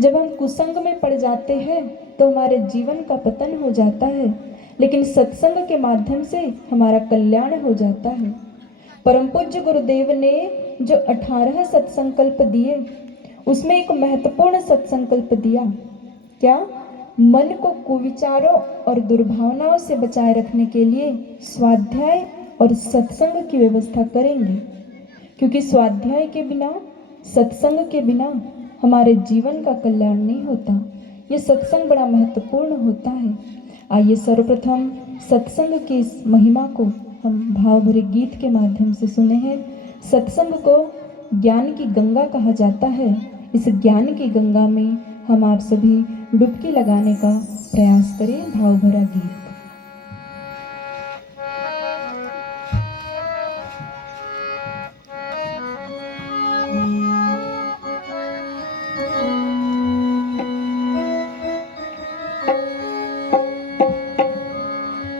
जब हम कुसंग में पड़ जाते हैं तो हमारे जीवन का पतन हो जाता है, लेकिन सत्संग के माध्यम से हमारा कल्याण हो जाता है। परम पूज्य गुरुदेव ने जो 18 सत्संकल्प दिए, उसमें एक महत्वपूर्ण सत्संकल्प दिया। क्या? मन को कुविचारों और दुर्भावनाओं से बचाए रखने के लिए स्वाध्याय और सत्संग की व्यवस्था करेंगे, क्योंकि स्वाध्याय के बिना, सत्संग के बिना हमारे जीवन का कल्याण नहीं होता। ये सत्संग बड़ा महत्वपूर्ण होता है। आइए सर्वप्रथम सत्संग की इस महिमा को हम भाव भरे गीत के माध्यम से सुने हैं। सत्संग को ज्ञान की गंगा कहा जाता है। इस ज्ञान की गंगा में हम आप सभी डुबकी लगाने का प्रयास करें। भाव भरा गीत।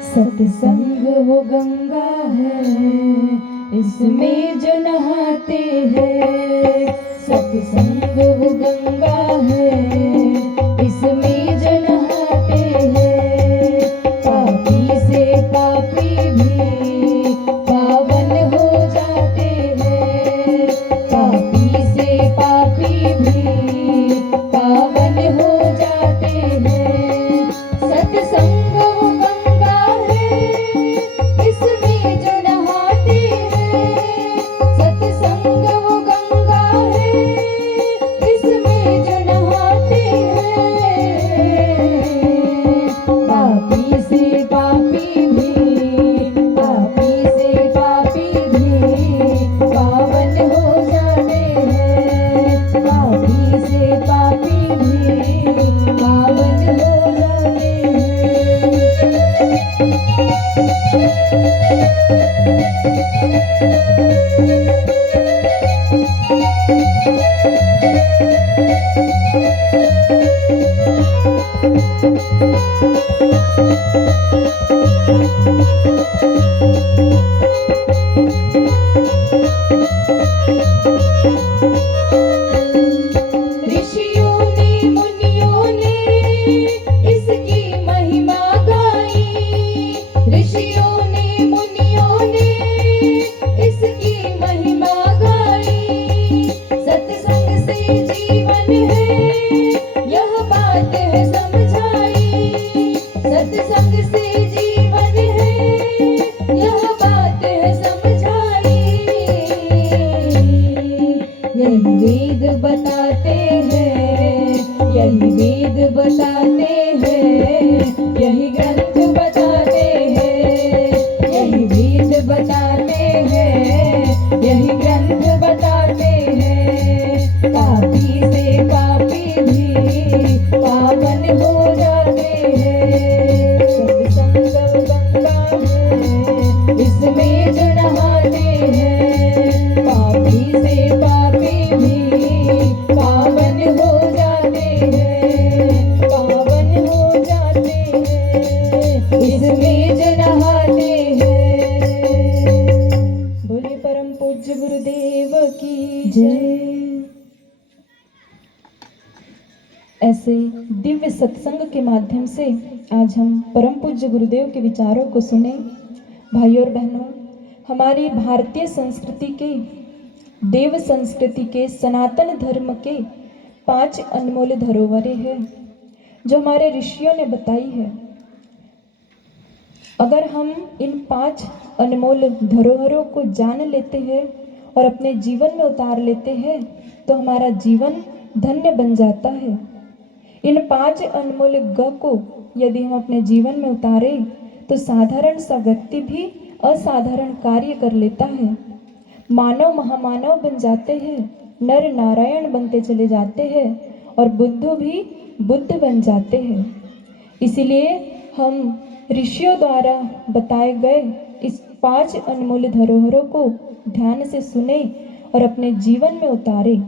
सत्संग वो गंगा है, इसमें जो नहाते हैं। सत्संग वो गंगा है, इसमें जो नहाते हैं। पापी से पापी भी पावन हो जाते हैं। पापी से पापी भी पावन हो जाते हैं। सत्संग वो गंगा है, इसमें जो नहाते हैं। सत्संग वो गंगा है, इसमें जो नहाते हैं। पापी से पापी भी, पापी से पापी भी पावन हो जाते हैं। पापी से पापी भी पावन हो जाते ऋषियों ने मुनियों ने इसकी महिमा गाई। ऋषियों ने मुनियों ने इसकी महिमा गाई। सत्संग से जीवन है, यह बात है समझाई। सत्संग से जीवन है, यह बात है समझाई। यही वेद बताते हैं, यही वेद बताते हैं। यही ग्रंथ बताते हैं, यही वेद बताते हैं। यही ग्रंथ बताते हैं। पापी से पापी भी पावन हो जाते हैं। सत्संग गंगा है, इसमें जो नहाते हैं। पापी से पापी भी पावन हो जाते हैं। पावन हो जाते हैं, इसमें जो नहाते हैं। बोले परम पूज्य गुरुदेव की जय। ऐसे दिव्य सत्संग के माध्यम से आज हम परम पूज्य गुरुदेव के विचारों को सुने। भाइयों और बहनों, हमारी भारतीय संस्कृति के, देव संस्कृति के, सनातन धर्म के 5 अनमोल धरोहरें हैं जो हमारे ऋषियों ने बताई है। अगर हम इन 5 अनमोल धरोहरों को जान लेते हैं और अपने जीवन में उतार लेते हैं तो हमारा जीवन धन्य बन जाता है। इन 5 अनमोल ग को यदि हम अपने जीवन में उतारें तो साधारण सा व्यक्ति भी असाधारण कार्य कर लेता है। मानव महामानव बन जाते हैं, नर नारायण बनते चले जाते हैं और बुद्ध भी बुद्ध बन जाते हैं। इसीलिए हम ऋषियों द्वारा बताए गए इस 5 अनमोल धरोहरों को ध्यान से सुने और अपने जीवन में उतारे।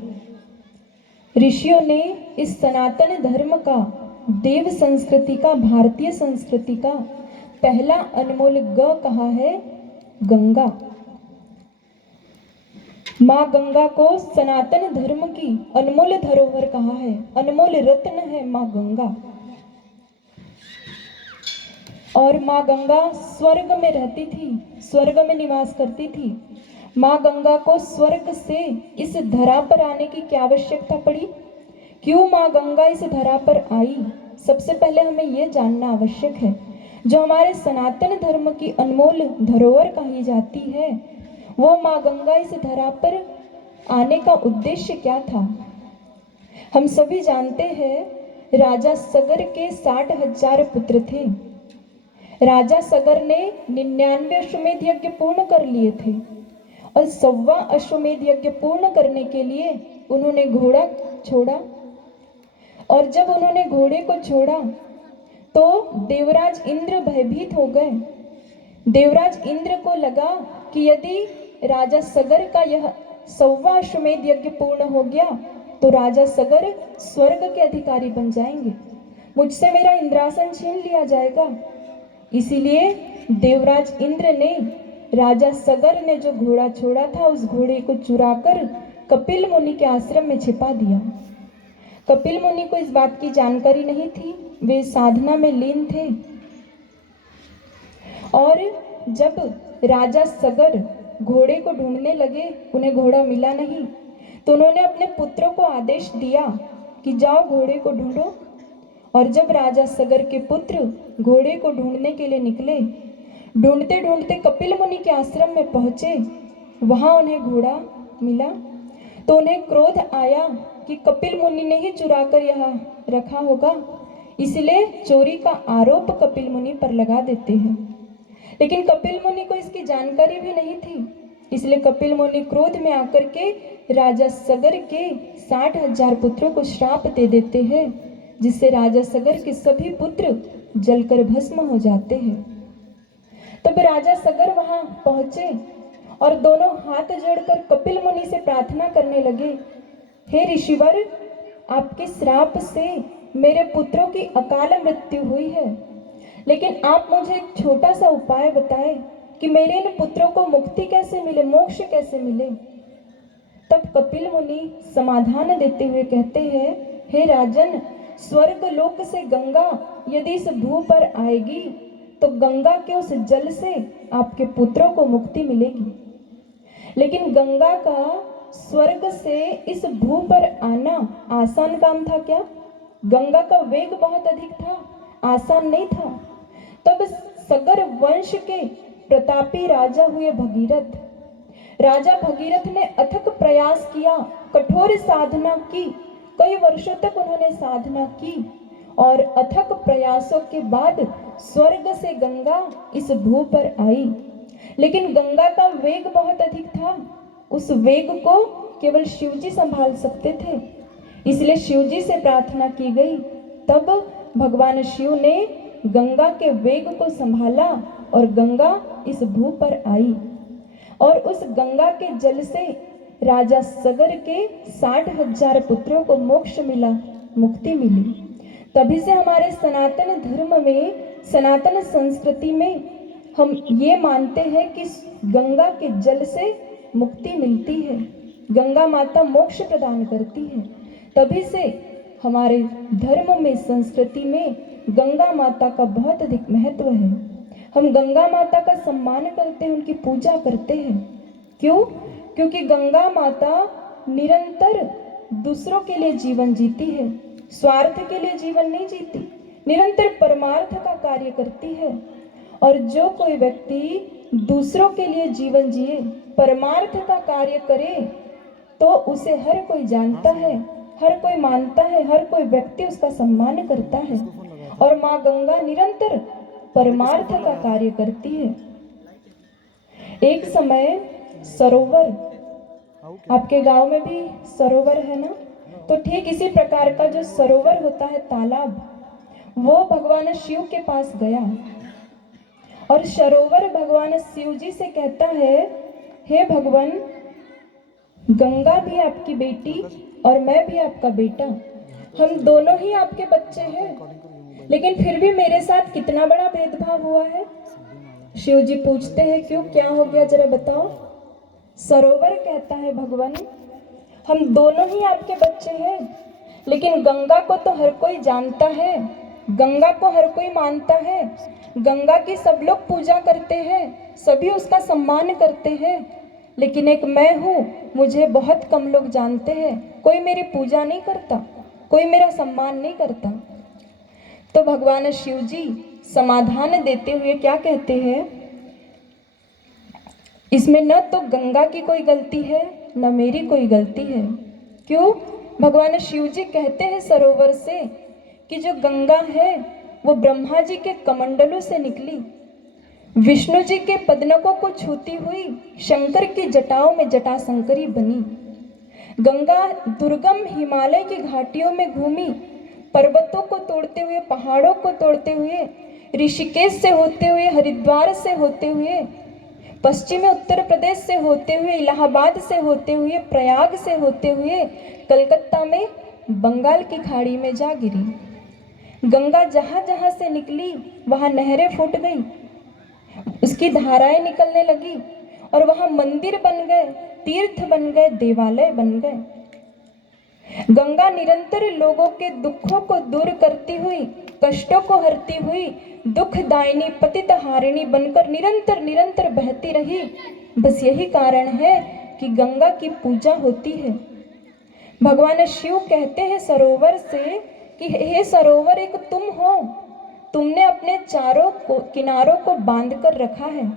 ऋषियों ने इस सनातन धर्म का, देव संस्कृति का, भारतीय संस्कृति का पहला अनमोल ग कहा है गंगा। माँ गंगा को सनातन धर्म की अनमोल धरोहर कहा है, अनमोल रत्न है माँ गंगा। और माँ गंगा स्वर्ग में रहती थी, स्वर्ग में निवास करती थी। माँ गंगा को स्वर्ग से इस धरा पर आने की क्या आवश्यकता पड़ी? क्यों माँ गंगा इस धरा पर आई? सबसे पहले हमें यह जानना आवश्यक है। जो हमारे सनातन धर्म की अनमोल धरोहर कही जाती है, वो माँ गंगा इस धरा पर आने का उद्देश्य क्या था? हम सभी जानते हैं राजा सगर के 60,000 पुत्र थे। राजा सगर ने 99 अश्वमेध यज्ञ पूर्ण कर लिए थे और 125 अश्वमेध यज्ञ पूर्ण करने के लिए उन्होंने घोड़ा छोड़ा। और जब उन्होंने घोड़े को छोड़ा तो देवराज इंद्र भयभीत हो गए। देवराज इंद्र को लगा कि यदि राजा सगर का यह 125 अश्वमेध यज्ञ पूर्ण हो गया तो राजा सगर स्वर्ग के अधिकारी बन जाएंगे, मुझसे मेरा इंद्रासन छीन लिया जाएगा। इसीलिए देवराज इंद्र ने राजा सगर ने जो घोड़ा छोड़ा था उस घोड़े को चुराकर कपिल मुनि के आश्रम में छिपा दिया। कपिल मुनि को इस बात की जानकारी नहीं थी, वे साधना में लीन थे। और जब राजा सगर घोड़े को ढूंढने लगे, उन्हें घोड़ा मिला नहीं, तो उन्होंने अपने पुत्रों को आदेश दिया कि जाओ घोड़े को ढूंढो। और जब राजा सगर के पुत्र घोड़े को ढूंढने के लिए निकले, ढूंढते ढूंढते कपिल मुनि के आश्रम में पहुंचे, वहां उन्हें घोड़ा मिला। तो उन्हें क्रोध आया कि कपिल मुनि ने ही चुरा कर यहाँ रखा होगा, इसलिए चोरी का आरोप कपिल मुनि पर लगा देते हैं। लेकिन कपिल मुनि को इसकी जानकारी भी नहीं थी, इसलिए कपिल मुनि क्रोध में आकर के राजा सगर के 60,000 पुत्रों को श्राप दे देते हैं, जिससे राजा सगर के सभी पुत्र जलकर भस्म हो जाते हैं। तब राजा सगर वहां पहुंचे और दोनों हाथ जोड़कर कपिल मुनि से प्रार्थना करने लगे, हे ऋषिवर, आपके श्राप से मेरे पुत्रों की अकाल मृत्यु हुई है, लेकिन आप मुझे एक छोटा सा उपाय बताएं कि मेरे इन पुत्रों को मुक्ति कैसे मिले, मोक्ष कैसे मिले। तब कपिल मुनि समाधान देते हुए कहते हैं, हे राजन, स्वर्ग लोक से गंगा यदि इस भू पर आएगी तो गंगा के उस जल से आपके पुत्रों को मुक्ति मिलेगी। लेकिन गंगा का स्वर्ग से इस भू पर आना आसान काम था क्या? गंगा का वेग बहुत अधिक था, आसान नहीं था। तब सगर वंश के प्रतापी राजा हुए भगीरथ, राजा भगीरथ ने अथक प्रयास किया, कठोर साधना की, कई वर्षों तक उन्होंने साधना की और अथक प्रयासों के बाद स्वर्ग से गंगा इस भू पर आई। लेकिन गंगा का वेग बहुत अधिक था, उस वेग को केवल शिवजी संभाल सकते थे, इसलिए शिवजी से प्रार्थना की गई। तब भगवान शिव ने गंगा के वेग को संभाला और गंगा इस भू पर आई और उस गंगा के जल से राजा सगर के 60,000 पुत्रों को मोक्ष मिला, मुक्ति मिली। तभी से हमारे सनातन धर्म में, सनातन संस्कृति में हम ये मानते हैं कि गंगा के जल से मुक्ति मिलती है, गंगा माता मोक्ष प्रदान करती है। तभी से हमारे धर्म में, संस्कृति में गंगा माता का बहुत अधिक महत्व है। हम गंगा माता का सम्मान करते हैं, उनकी पूजा करते हैं। क्यों? क्योंकि गंगा माता निरंतर दूसरों के लिए जीवन जीती है, स्वार्थ के लिए जीवन नहीं जीती, निरंतर परमार्थ का कार्य करती है। और जो कोई व्यक्ति दूसरों के लिए जीवन जिए, परमार्थ का कार्य करे, तो उसे हर कोई जानता है, हर कोई मानता है, हर कोई व्यक्ति उसका सम्मान करता है। और माँ गंगा निरंतर परमार्थ का कार्य करती है। एक समय सरोवर, आपके गांव में भी सरोवर है ना, तो ठीक इसी प्रकार का जो सरोवर होता है, तालाब, वो भगवान शिव के पास गया और सरोवर भगवान शिव जी से कहता है, हे भगवान, गंगा भी आपकी बेटी और मैं भी आपका बेटा, हम दोनों ही आपके बच्चे हैं, लेकिन फिर भी मेरे साथ कितना बड़ा भेदभाव हुआ है। शिव जी पूछते हैं, क्यों, क्या हो गया, जरा बताओ। सरोवर कहता है भगवान, हम दोनों ही आपके बच्चे हैं, लेकिन गंगा को तो हर कोई जानता है, गंगा को हर कोई मानता है, गंगा की सब लोग पूजा करते हैं, सभी उसका सम्मान करते हैं, लेकिन एक मैं हूँ, मुझे बहुत कम लोग जानते हैं, कोई मेरी पूजा नहीं करता, कोई मेरा सम्मान नहीं करता। तो भगवान शिव जी समाधान देते हुए क्या कहते हैं, इसमें न तो गंगा की कोई गलती है न मेरी कोई गलती है। क्यों? भगवान शिव जी कहते हैं सरोवर से कि जो गंगा है वो ब्रह्मा जी के कमंडलों से निकली, विष्णु जी के पदनकों को छूती हुई शंकर की जटाओं में जटा शंकरी बनी। गंगा दुर्गम हिमालय की घाटियों में घूमी, पर्वतों को तोड़ते हुए, पहाड़ों को तोड़ते हुए, ऋषिकेश से होते हुए, हरिद्वार से होते हुए, पश्चिमी उत्तर प्रदेश से होते हुए, इलाहाबाद से होते हुए, प्रयाग से होते हुए, कलकत्ता में बंगाल की खाड़ी में जा गिरी। गंगा जहाँ जहाँ से निकली वहाँ नहरें फूट गई, उसकी धाराएं निकलने लगी और वहाँ मंदिर बन गए, तीर्थ बन गए, देवालय बन गए। गंगा निरंतर लोगों के दुखों को दूर करती हुई, कष्टों को हरती हुई, दुखदायिनी पतितहारिणी बनकर निरंतर निरंतर बहती रही। बस यही कारण है कि गंगा की पूजा होती है। भगवान शिव कहते हैं सरोवर से कि हे सरोवर, एक तुम हो, तुमने अपने चारों किनारों को बांध कर रखा है,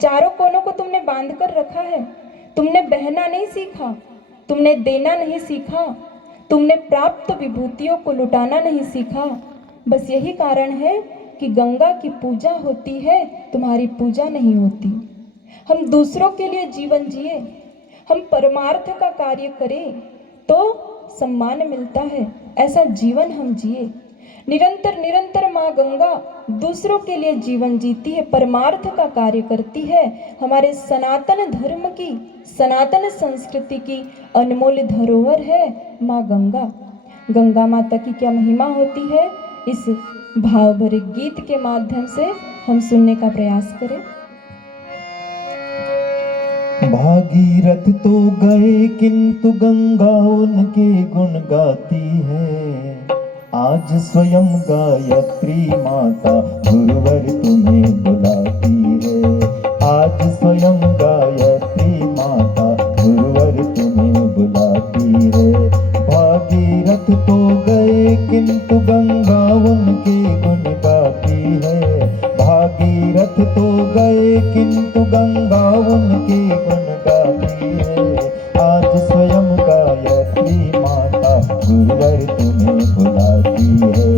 चारों कोनों को तुमने बांध कर रखा है। तुमने बहना नहीं सीखा, तुमने देना नहीं सीखा, तुमने प्राप्त विभूतियों को लुटाना नहीं सीखा। बस यही कारण है कि गंगा की पूजा होती है, तुम्हारी पूजा नहीं होती। हम दूसरों के लिए जीवन जिए, हम परमार्थ का कार्य करें तो सम्मान मिलता है, ऐसा जीवन हम जिए। निरंतर निरंतर माँ गंगा दूसरों के लिए जीवन जीती है, परमार्थ का कार्य करती है। हमारे सनातन धर्म की, सनातन संस्कृति की अनमोल धरोहर है माँ गंगा। गंगा माता की क्या महिमा होती है, इस भाव भरे गीत के माध्यम से हम सुनने का प्रयास करें। भागीरथ तो गए किंतु गंगा उनके गुण गाती है। आज स्वयं गायत्री माता गुरुवर तुम्हें बुलाती है। आज स्वयं गायत्री माता गुरुवर तुम्हें बुलाती है। भागीरथ तो गए किंतु गंगा उनके गुण गाती है। भागीरथ तो गए किंतु गंगा उनके गुण गाती है। आज स्वयं गायत्री माता गुरुवर तुम्हें बुलाती है।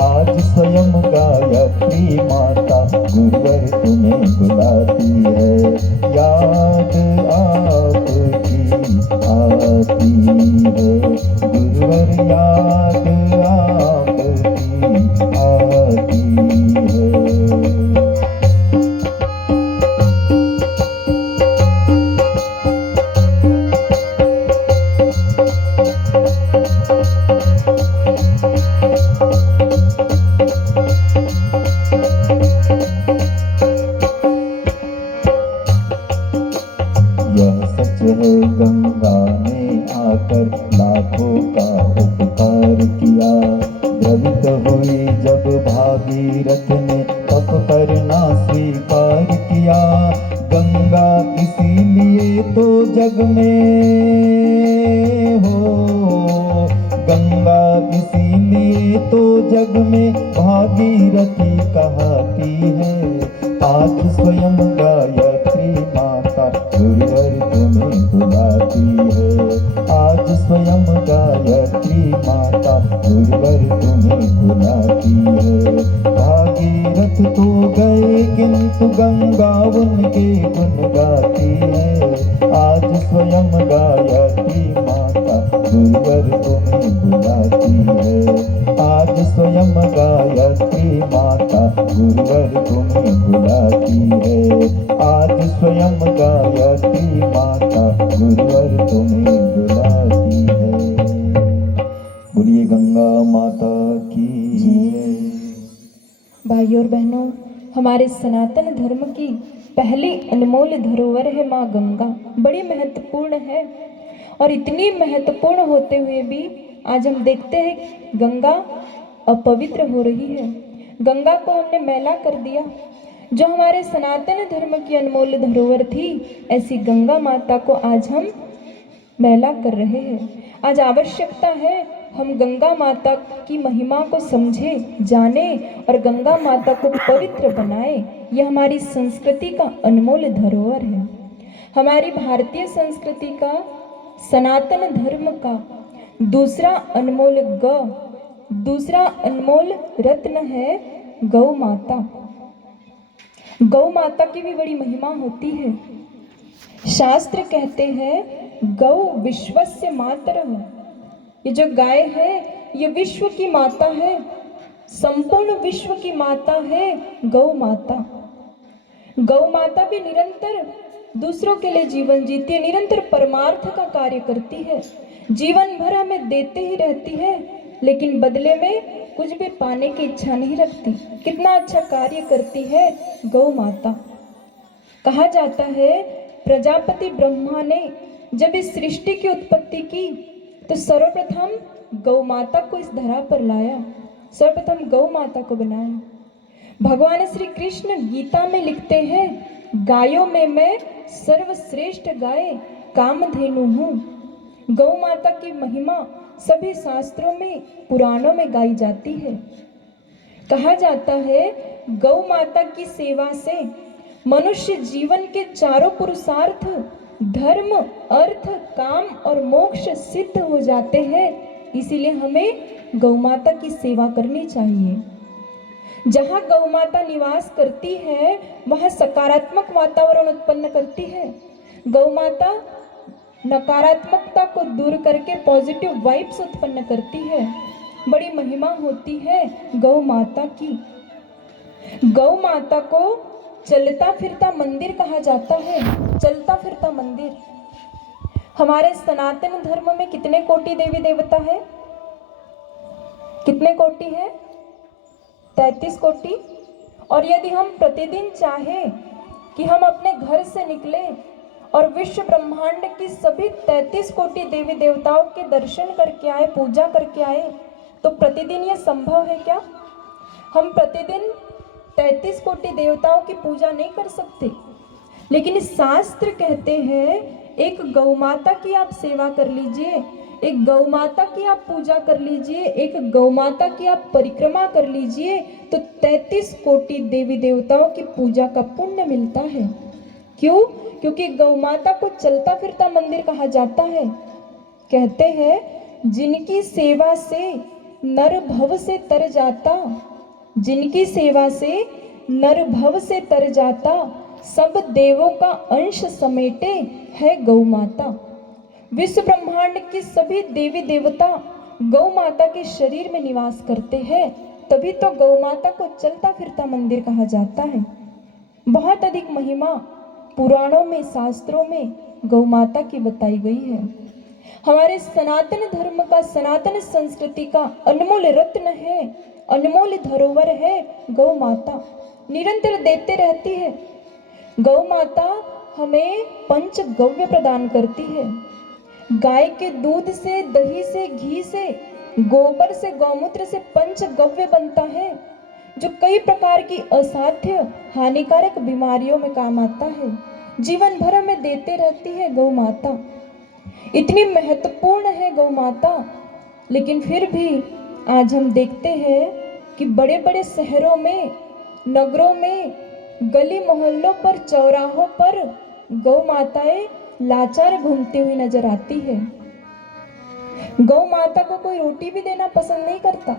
आज स्वयं गायत्री माता गुरुवर तुम्हें बुलाती है। याद आपकी आती है गुरुवर, याद आपकी आती है। यह सच है गंगा ने आकर लाखों का उपकार किया। द्रवित हुई जब भागीरथ ने तप करना स्वीकार किया। गंगा इसीलिए तो जग में हो, गंगा इसीलिए तो जग में भागीरथी कहती है। आज स्वयं गायत्री माता गुरुवर तुम्हें बुलाती है। आज स्वयं गायत्री माता गुरुवर तुम्हें बुलाती है। भागीरथ तो गए किंतु गंगा उनके गुण गाती है। आज स्वयं गायत्री माता गुरुवर तुम्हें बुलाती है। आज स्वयं गायत्री माता गुरुवर तुम्हें बुलाती है। आज स्वयं गायत्री माता गुरुवर तुम्हें बुलाती है। बोलिए गंगा माता की जय। भाइयों और बहनों, हमारे सनातन धर्म की पहली अनमोल धरोहर है माँ गंगा। बड़ी महत्वपूर्ण है और इतनी महत्वपूर्ण होते हुए भी आज हम देखते हैं गंगा अपवित्र हो रही है। गंगा को हमने मैला कर दिया। जो हमारे सनातन धर्म की अनमोल धरोहर थी, ऐसी गंगा माता को आज हम मैला कर रहे हैं। आज आवश्यकता है हम गंगा माता की महिमा को समझे, जाने और गंगा माता को पवित्र बनाए। यह हमारी संस्कृति का अनमोल धरोहर है। हमारी भारतीय संस्कृति का, सनातन धर्म का दूसरा अनमोल रत्न है गौ माता। गौ माता की भी बड़ी महिमा होती है। शास्त्र कहते हैं गौ विश्वस्य मातरः। ये जो गाय है ये विश्व की माता है, संपूर्ण विश्व की माता है गौ माता। गौ माता भी निरंतर दूसरों के लिए जीवन जीती है, निरंतर परमार्थ का कार्य करती है, जीवन भर हमें देते ही रहती है, लेकिन बदले में कुछ भी पाने की इच्छा नहीं रखती। कितना अच्छा कार्य करती है गौ माता। कहा जाता है प्रजापति ब्रह्मा ने जब इस सृष्टि की उत्पत्ति की तो सर्वप्रथम गौ माता को इस धरा पर लाया, सर्वप्रथम गौ माता को बनाया। भगवान श्री कृष्ण गीता में लिखते हैं गायों में मैं सर्वश्रेष्ठ गाय कामधेनु हूँ। गौ माता की महिमा सभी शास्त्रों में, पुराणों में गाई जाती है। कहा जाता है गौ माता की सेवा से मनुष्य जीवन के चारों पुरुषार्थ धर्म, अर्थ, काम और मोक्ष सिद्ध हो जाते हैं। इसीलिए हमें गौ माता की सेवा करनी चाहिए। जहाँ गौ माता निवास करती है वहाँ सकारात्मक वातावरण उत्पन्न करती है। गौ माता नकारात्मकता को दूर करके पॉजिटिव वाइब्स उत्पन्न करती है। बड़ी महिमा होती है गौ माता की। गौ माता को चलता फिरता मंदिर कहा जाता है। चलता फिरता मंदिर। हमारे सनातन धर्म में कितने कोटि देवी देवता है? कितने कोटि है? 33 कोटि। और यदि हम प्रतिदिन चाहें कि हम अपने घर से निकले और विश्व ब्रह्मांड की सभी 33 कोटि देवी देवताओं के दर्शन करके आए, पूजा करके आए, तो प्रतिदिन यह संभव है क्या? हम प्रतिदिन 33 कोटि देवताओं की पूजा नहीं कर सकते, लेकिन शास्त्र कहते हैं एक गौ माता की आप सेवा कर लीजिए, एक गौ माता की आप पूजा कर लीजिए, एक गौ माता की आप परिक्रमा कर लीजिए, तो 33 कोटि देवी देवताओं की पूजा का पुण्य मिलता है। क्यों? क्योंकि गौ माता को चलता फिरता मंदिर कहा जाता है। कहते हैं जिनकी सेवा से नर भव से तर जाता, जिनकी सेवा से नर भव से तर जाता, सब देवों का अंश समेटे है गौ माता। विश्व ब्रह्मांड की सभी देवी देवता गौ माता के शरीर में निवास करते हैं, तभी तो गौ माता को चलता फिरता मंदिर कहा जाता है। बहुत अधिक महिमा पुराणों में, शास्त्रों में गौ माता की बताई गई है। हमारे सनातन धर्म का, सनातन संस्कृति का अनमोल रत्न है, अनमोल धरोहर है गौ माता। निरंतर देते रहती है। गौ माता हमें पंच गव्य प्रदान करती है। गाय के दूध से, दही से, घी से, गोबर से, गौमूत्र से पंच गव्य बनता है, जो कई प्रकार की असाध्य हानिकारक बीमारियों में काम आता है। जीवन भर हमें देते रहती है गौ माता। इतनी महत्वपूर्ण है गौ माता, लेकिन फिर भी आज हम देखते हैं कि बड़े बड़े शहरों में, नगरों में, गली मोहल्लों पर, चौराहों पर गौ माताएं लाचार घूमती हुई नजर आती है। गौ माता को कोई रोटी भी देना पसंद नहीं करता।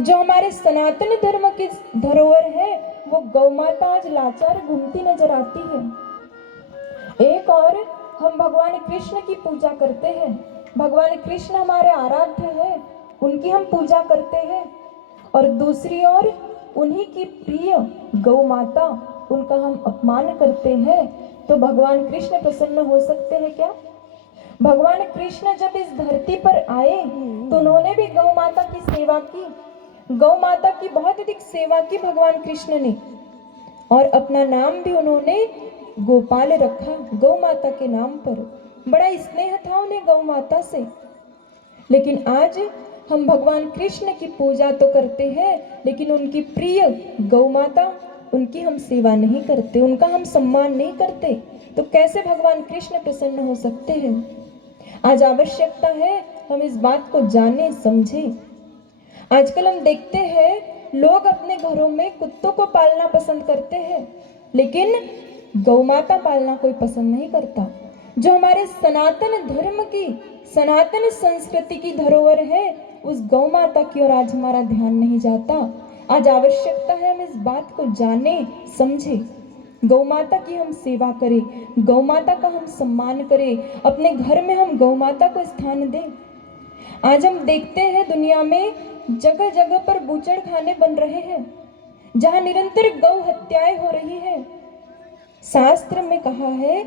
जो हमारे सनातन धर्म की धरोहर है वो गौ माता आज लाचार घूमती नजर आती है। एक और हम भगवान कृष्ण की पूजा करते हैं। भगवान कृष्ण हमारे आराध्य हैं, उनकी हम पूजा करते हैं, और दूसरी ओर उन्हीं की प्रिय गौ माता, उनका हम अपमान करते हैं, तो भगवान कृष्ण प्रसन्न हो सकते हैं क्या? भगवान कृष्ण जब इस धरती पर आए तो उन्होंने भी गौ माता की सेवा की। गौ माता की बहुत अधिक सेवा की भगवान कृष्ण ने। और अपना नाम भी उन्होंने गोपाल रखा, गौ माता के नाम पर। बड़ा स्नेह था उन्हें गौ माता से। लेकिन आज हम भगवान कृष्ण की पूजा तो करते हैं, लेकिन उनकी प्रिय गौ माता, उनकी हम सेवा नहीं करते, उनका हम सम्मान नहीं करते, तो कैसे भगवान कृष्ण प्रसन्न हो सकते हैं। आज आवश्यकता है हम इस बात को जाने समझें। आजकल हम देखते हैं लोग अपने घरों में कुत्तों को पालना पसंद करते हैं, लेकिन गौ माता पालना कोई पसंद नहीं करता। जो हमारे सनातन धर्म की, सनातन संस्कृति की धरोहर है, उस गौ माता की ओर आज हमारा ध्यान नहीं जाता। आज आवश्यकता है हम इस बात को जाने समझे, गौ माता की हम सेवा करें, गौ माता का हम सम्मान करें, अपने घर में हम गौ माता को स्थान दें। आज हम देखते हैं दुनिया में जगह जगह पर बूचड़ खाने बन रहे हैं, जहां निरंतर गौ हत्याएं हो रही है। शास्त्र में कहा है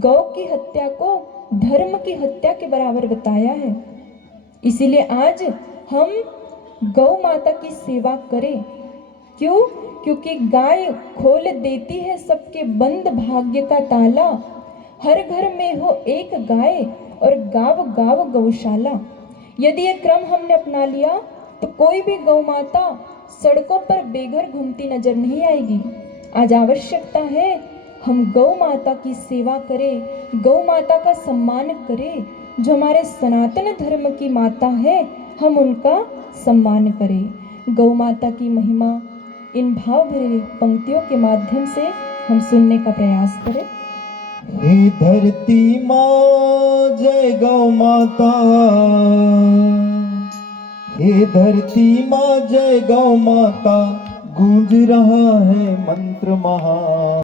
गौ की हत्या को धर्म की हत्या के बराबर बताया है। इसीलिए आज हम गौ माता की सेवा करें। क्यों? क्योंकि गाय खोल देती है सबके बंद भाग्य का ताला। हर घर में हो एक गाय और गाँव गाँव गौशाला। यदि ये क्रम हमने अपना लिया तो कोई भी गौ माता सड़कों पर बेघर घूमती नजर नहीं आएगी। आज आवश्यकता है हम गौ माता की सेवा करें, गौ माता का सम्मान करें। जो हमारे सनातन धर्म की माता है, हम उनका सम्मान करें। गौ माता की महिमा इन भाव भरे पंक्तियों के माध्यम से हम सुनने का प्रयास करें। हे धरती माँ जय गौ माता, हे धरती माँ जय गौ माता, गूंज रहा है मंत्र महा।